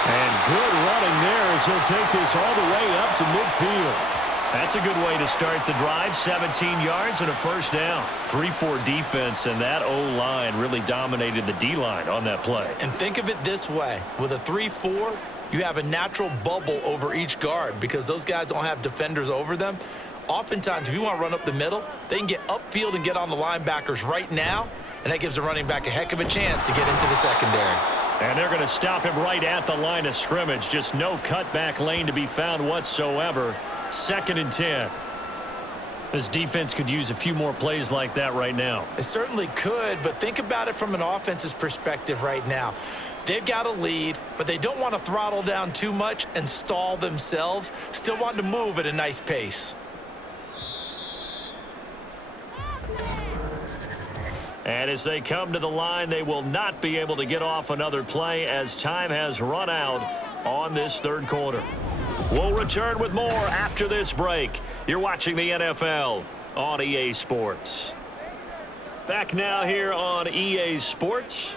And good running there as he'll take this all the way up to midfield. That's a good way to start the drive. 17 yards and a 1st down. 3-4 defense, and that O-line really dominated the D-line on that play. And think of it this way. With a 3-4, you have a natural bubble over each guard because those guys don't have defenders over them. Oftentimes, if you want to run up the middle, they can get upfield and get on the linebackers right now, and that gives the running back a heck of a chance to get into the secondary. And they're going to stop him right at the line of scrimmage. Just no cutback lane to be found whatsoever. 2nd and 10. This defense could use a few more plays like that right now. It certainly could, but think about it from an offense's perspective right now. They've got a lead, but they don't want to throttle down too much and stall themselves. Still want to move at a nice pace. And as they come to the line, they will not be able to get off another play as time has run out on this 3rd quarter. We'll return with more after this break. You're watching the NFL on EA Sports. Back now here on EA Sports.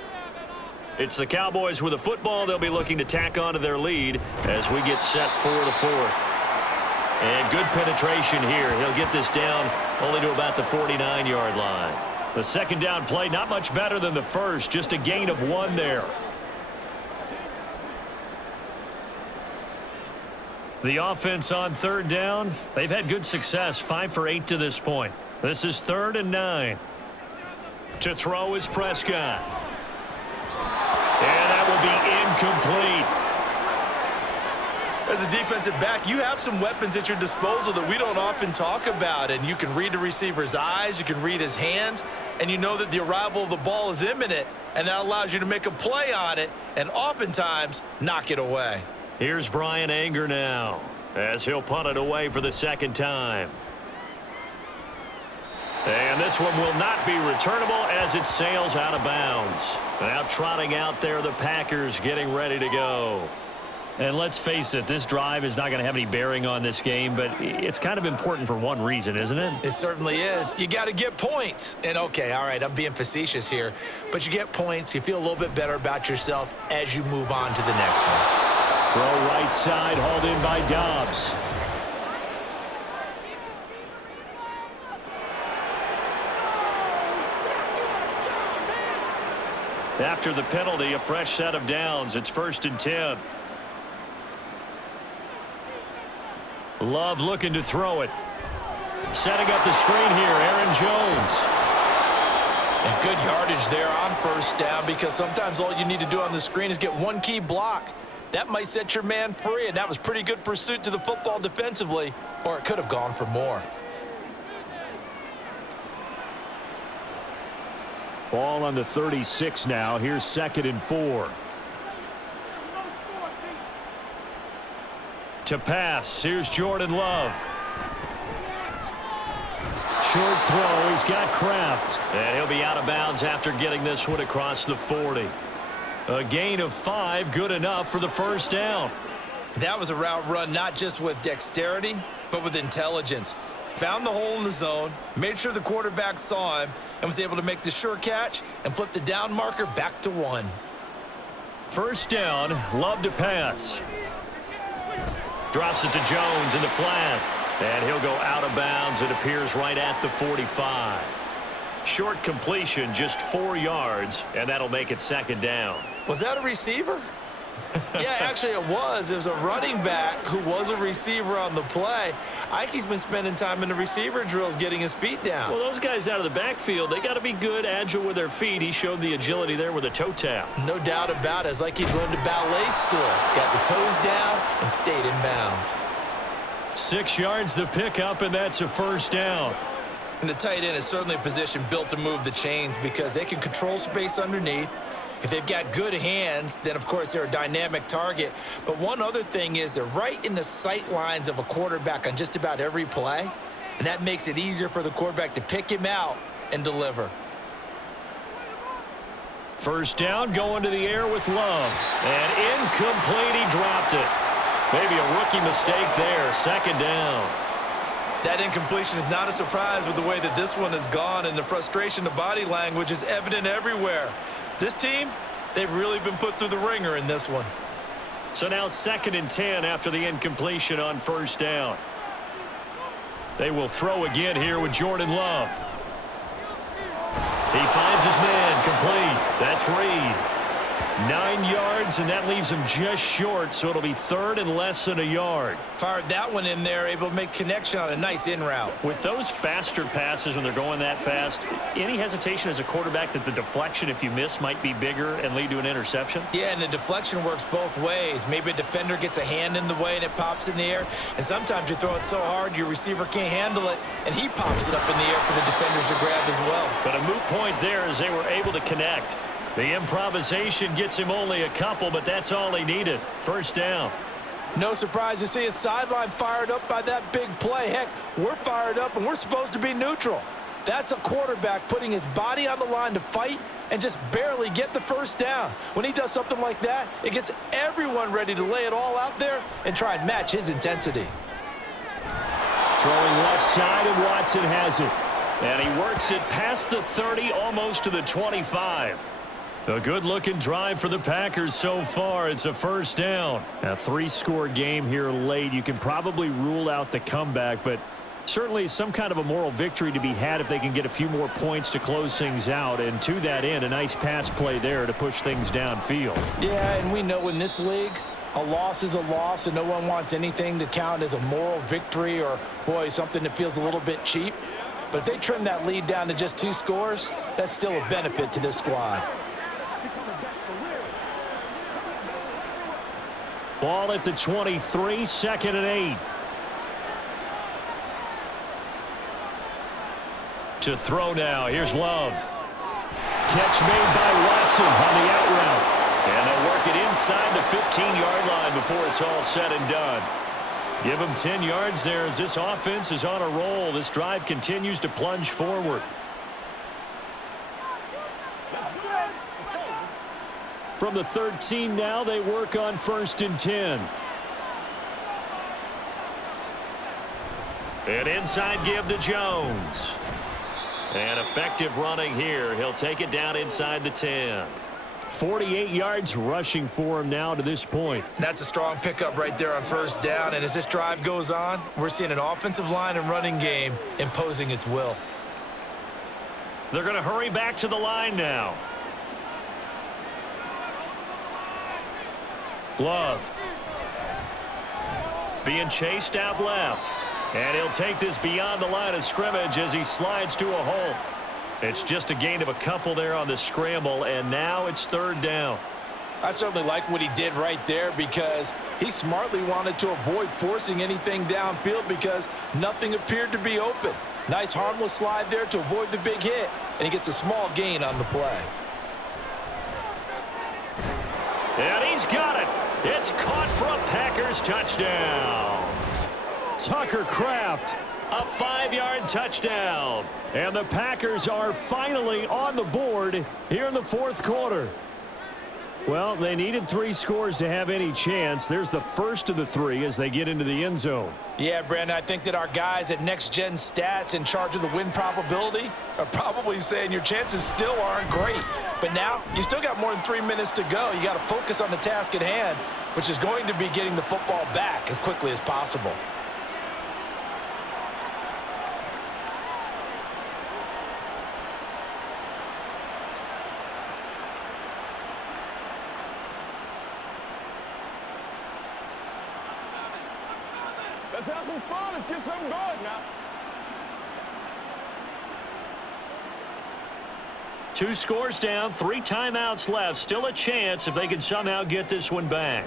It's the Cowboys with a football. They'll be looking to tack onto their lead as we get set for the 4th. And good penetration here. He'll get this down only to about the 49-yard line. The 2nd down play, not much better than the 1st, just a gain of 1 there. The offense on 3rd down, they've had good success, 5 for 8 to this point. This is 3rd and 9. To throw is Prescott. And that will be incomplete. As a defensive back, you have some weapons at your disposal that we don't often talk about, and you can read the receiver's eyes, you can read his hands, and you know that the arrival of the ball is imminent, and that allows you to make a play on it and oftentimes knock it away. Here's Brian Anger now as he'll punt it away for the 2nd time. And this one will not be returnable as it sails out of bounds. Now trotting out there, the Packers getting ready to go. And let's face it, this drive is not going to have any bearing on this game, but it's kind of important for one reason, isn't it? It certainly is. You got to get points. And, okay, all right, I'm being facetious here, but you get points, you feel a little bit better about yourself as you move on to the next one. Throw right side, hauled in by Dobbs. After the penalty, a fresh set of downs. It's 1st and 10. Love looking to throw it. Setting up the screen here, Aaron Jones. And good yardage there on 1st down because sometimes all you need to do on the screen is get one key block. That might set your man free, and that was pretty good pursuit to the football defensively, or it could have gone for more. Ball on the 36 now. Here's 2nd and 4. To pass, here's Jordan Love. Short throw, he's got Kraft. And he'll be out of bounds after getting this one across the 40. A gain of 5, good enough for the 1st down. That was a route run not just with dexterity, but with intelligence. Found the hole in the zone, made sure the quarterback saw him, and was able to make the sure catch and flip the down marker back to 1. 1st down, Love to pass. Drops it to Jones in the flat. And he'll go out of bounds. It appears right at the 45. Short completion, just 4 yards, and that'll make it 2nd down. Was that a receiver? Yeah, actually it was. It was a running back who was a receiver on the play. Ike's been spending time in the receiver drills getting his feet down. Well, those guys out of the backfield, they got to be good, agile with their feet. He showed the agility there with a toe tap. No doubt about it. It's like he'd learned to ballet school. Got the toes down and stayed in bounds. 6 yards the pickup, and that's a first down. And the tight end is certainly a position built to move the chains because they can control space underneath. If they've got good hands, then, of course, they're a dynamic target. But one other thing is they're right in the sight lines of a quarterback on just about every play, and that makes it easier for the quarterback to pick him out and deliver. First down, going to the air with Love. And incomplete, he dropped it. Maybe a rookie mistake there, second down. That incompletion is not a surprise with the way that this one has gone, and the frustration, the body language is evident everywhere. This team, they've really been put through the ringer in this one. So now 2nd and 10 after the incompletion on first down. They will throw again here with Jordan Love. He finds his man, complete. That's Reed. 9 yards, and that leaves him just short, so it'll be 3rd and less than a yard. Fired that one in there, able to make connection on a nice in route. With those faster passes when they're going that fast, any hesitation as a quarterback that the deflection, if you miss, might be bigger and lead to an interception? Yeah, and the deflection works both ways. Maybe a defender gets a hand in the way and it pops in the air, and sometimes you throw it so hard your receiver can't handle it, and he pops it up in the air for the defenders to grab as well. But a moot point there as they were able to connect. The improvisation gets him only a couple, but that's all he needed. First down. No surprise to see a sideline fired up by that big play. Heck, we're fired up, and we're supposed to be neutral. That's a quarterback putting his body on the line to fight and just barely get the first down. When he does something like that, it gets everyone ready to lay it all out there and try and match his intensity. Throwing left side, and Watson has it. And he works it past the 30, almost to the 25. A good-looking drive for the Packers so far. It's a first down. A 3-score game here late. You can probably rule out the comeback, but certainly some kind of a moral victory to be had if they can get a few more points to close things out. And to that end, a nice pass play there to push things downfield. Yeah, and we know in this league, a loss is a loss, and no one wants anything to count as a moral victory or, boy, something that feels a little bit cheap. But if they trim that lead down to just 2 scores, that's still a benefit to this squad. Ball at the 23, 2nd and 8. To throw now, here's Love. Catch made by Watson on the out route. And they'll work it inside the 15-yard line before it's all said and done. Give them 10 yards there as this offense is on a roll. This drive continues to plunge forward. From the 13 now, they work on 1st and 10. An inside give to Jones. And effective running here. He'll take it down inside the 10. 48 yards rushing for him now to this point. That's a strong pickup right there on first down. And as this drive goes on, we're seeing an offensive line and running game imposing its will. They're going to hurry back to the line now. Love. Being chased out left. And he'll take this beyond the line of scrimmage as he slides to a hole. It's just a gain of a couple there on the scramble, and now it's 3rd down. I certainly like what he did right there because he smartly wanted to avoid forcing anything downfield because nothing appeared to be open. Nice harmless slide there to avoid the big hit, and he gets a small gain on the play. And he's got it. It's caught for a Packers touchdown. Tucker Kraft, a 5-yard touchdown. And the Packers are finally on the board here in the 4th quarter. Well, they needed 3 scores to have any chance. There's the first of the 3 as they get into the end zone. Yeah, Brandon, I think that our guys at Next Gen Stats in charge of the win probability are probably saying your chances still aren't great. But now, you still got more than 3 minutes to go. You got to focus on the task at hand, which is going to be getting the football back as quickly as possible. Let's have some fun. Let's get something going now. 2 scores down, 3 timeouts left. Still a chance if they can somehow get this one back.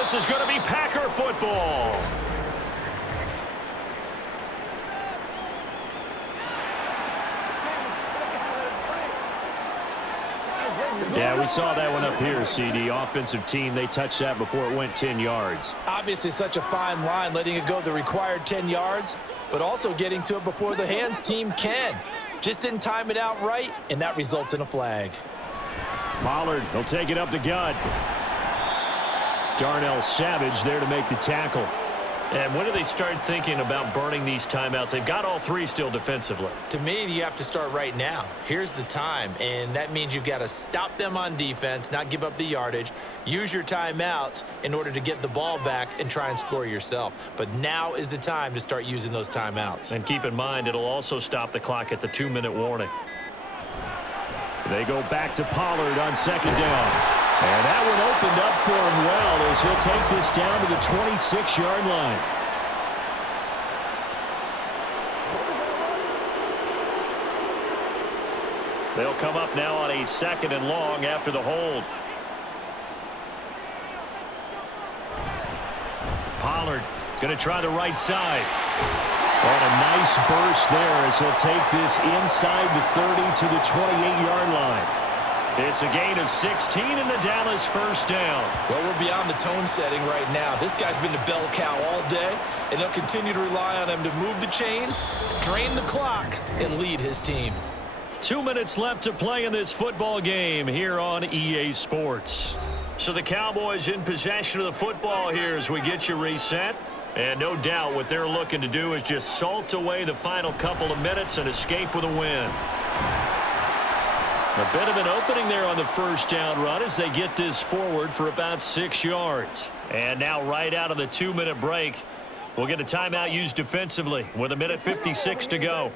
this is going to be Packer football. Yeah, we saw that one up here, CD. Offensive team, they touched that before it went 10 yards. Obviously such a fine line, letting it go the required 10 yards, but also getting to it before the hands team can. Just didn't time it out right, and that results in a flag. Pollard, he'll take it up the gut. Darnell Savage there to make the tackle. And when do they start thinking about burning these timeouts? They've got all three still defensively. To me, you have to start right now. Here's the time, and that means you've got to stop them on defense, not give up the yardage, use your timeouts in order to get the ball back and try and score yourself. But now is the time to start using those timeouts. And keep in mind, it'll also stop the clock at the 2-minute warning. They go back to Pollard on second down. And that one opened up for him well as he'll take this down to the 26-yard line. They'll come up now on a 2nd and long after the hold. Pollard going to try the right side. And a nice burst there as he'll take this inside the 30 to the 28-yard line. It's a gain of 16 in the Dallas first down. Well, we're beyond the tone setting right now. This guy's been the bell cow all day, and they'll continue to rely on him to move the chains, drain the clock, and lead his team. 2 minutes left to play in this football game here on EA Sports. So the Cowboys in possession of the football here as we get you reset. And no doubt what they're looking to do is just salt away the final couple of minutes and escape with a win. A bit of an opening there on the first down run as they get this forward for about 6 yards. And now right out of the 2-minute break, we'll get a timeout used defensively with 1:56 to go.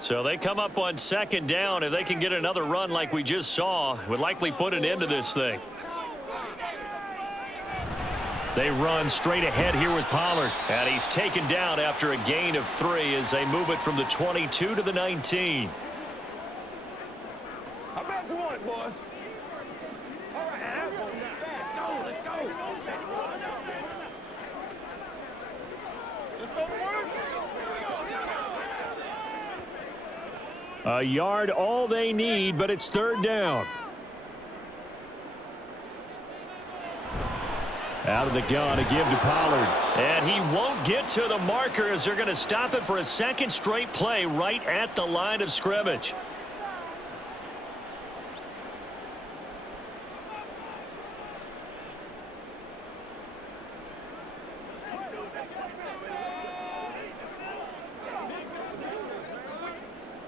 So they come up on second down. If they can get another run like we just saw, it would likely put an end to this thing. They run straight ahead here with Pollard. And he's taken down after a gain of 3 as they move it from the 22 to the 19. I bet you want it, boys. All right, let's go. Let's go to work. A yard all they need, but it's third down. Out of the gun, a give to Pollard. And he won't get to the marker as they're going to stop it for a second straight play right at the line of scrimmage.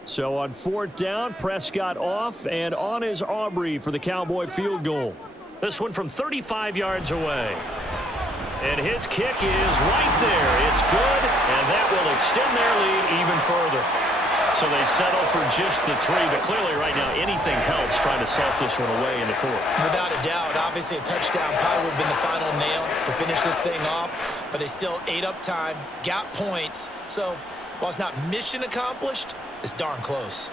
So on fourth down, Prescott off, and on is Aubrey for the Cowboy field goal. This one from 35 yards away. And his kick is right there. It's good, and that will extend their lead even further. So they settle for just the 3, but clearly right now anything helps trying to salt this one away in the 4th. Without a doubt, obviously a touchdown probably would have been the final nail to finish this thing off, but they still ate up time, got points. So while it's not mission accomplished, it's darn close.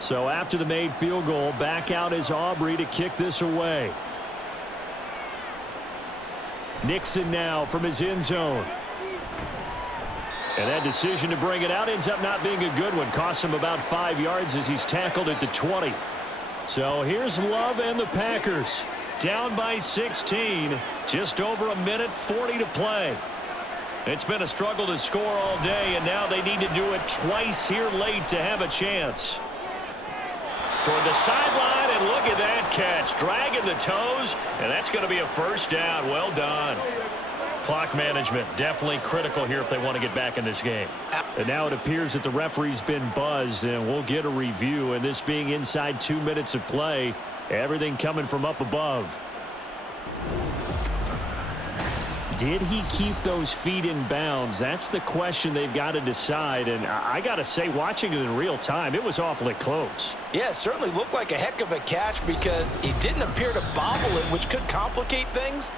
So after the made field goal, back out is Aubrey to kick this away. Nixon now from his end zone. And that decision to bring it out ends up not being a good one. Costs him about 5 yards as he's tackled at the 20. So here's Love and the Packers. Down by 16. Just over 1:40 to play. It's been a struggle to score all day, and now they need to do it twice here late to have a chance. Toward the sideline, and look at that catch. Dragging the toes, and that's going to be a first down. Well done. Clock management definitely critical here if they want to get back in this game. And now it appears that the referee's been buzzed, and we'll get a review. And this being inside 2 minutes of play, everything coming from up above. Did he keep those feet in bounds? That's the question they've got to decide. And I got to say, watching it in real time, it was awfully close. Yeah, it certainly looked like a heck of a catch because he didn't appear to bobble it, which could complicate things.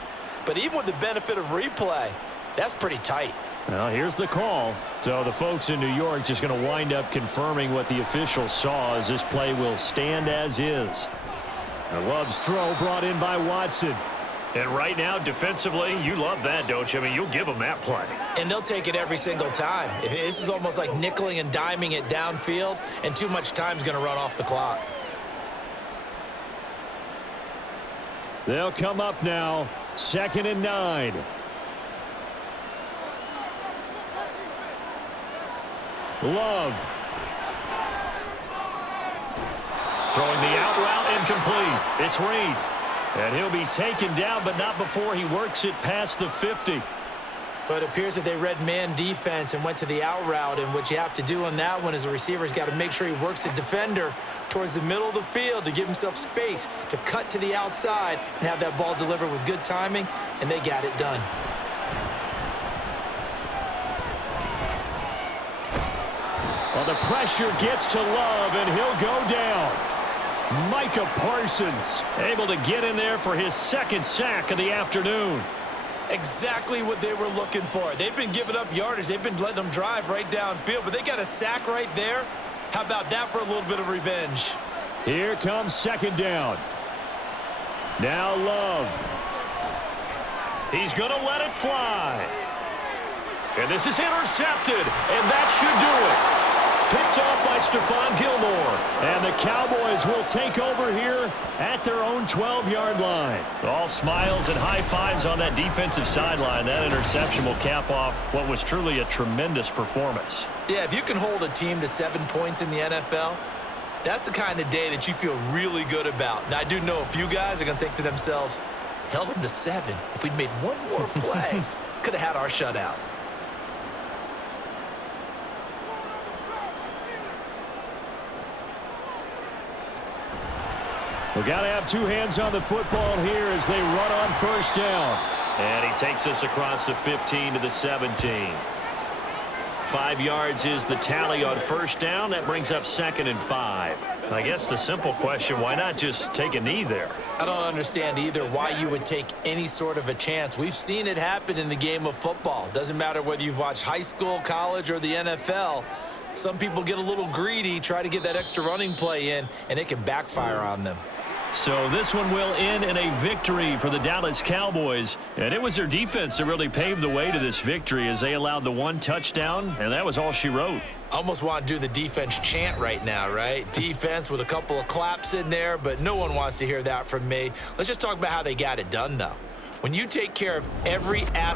But even with the benefit of replay, that's pretty tight. Well, here's the call. So the folks in New York just going to wind up confirming what the officials saw, as this play will stand as is. Love's throw brought in by Watson. And right now, defensively, you love that, don't you? I mean, you'll give them that play. And they'll take it every single time. This is almost like nickeling and diming it downfield, and too much time's going to run off the clock. They'll come up now, 2nd and 9. Love. Throwing the out route incomplete. It's Reed. And he'll be taken down, but not before he works it past the 50. But it appears that they read man defense and went to the out route, and what you have to do on that one is the receiver's got to make sure he works the defender towards the middle of the field to give himself space to cut to the outside and have that ball delivered with good timing, and they got it done. Well, the pressure gets to Love, and he'll go down. Micah Parsons able to get in there for his 2nd sack of the afternoon. Exactly what they were looking for. They've been giving up yardage. They've been letting them drive right downfield, but they got a sack right there. How about that for a little bit of revenge? Here comes 2nd down. Now Love. He's going to let it fly. And this is intercepted, and that should do it. Picked off by Stephon Gilmore. And the Cowboys will take over here at their own 12-yard line. All smiles and high fives on that defensive sideline. That interception will cap off what was truly a tremendous performance. Yeah, if you can hold a team to 7 points in the NFL, that's the kind of day that you feel really good about. Now, I do know a few guys are going to think to themselves, held them to 7. If we'd made one more play, could have had our shutout. We've got to have 2 hands on the football here as they run on 1st down. And he takes us across the 15 to the 17. 5 yards is the tally on 1st down. That brings up 2nd and 5. I guess the simple question, why not just take a knee there? I don't understand either why you would take any sort of a chance. We've seen it happen in the game of football. Doesn't matter whether you've watched high school, college, or the NFL. Some people get a little greedy, try to get that extra running play in, and it can backfire on them. So this one will end in a victory for the Dallas Cowboys. And it was their defense that really paved the way to this victory as they allowed the 1 touchdown, and that was all she wrote. Almost want to do the defense chant right now, right? Defense with a couple of claps in there, but no one wants to hear that from me. Let's just talk about how they got it done, though. When you take care of every aspect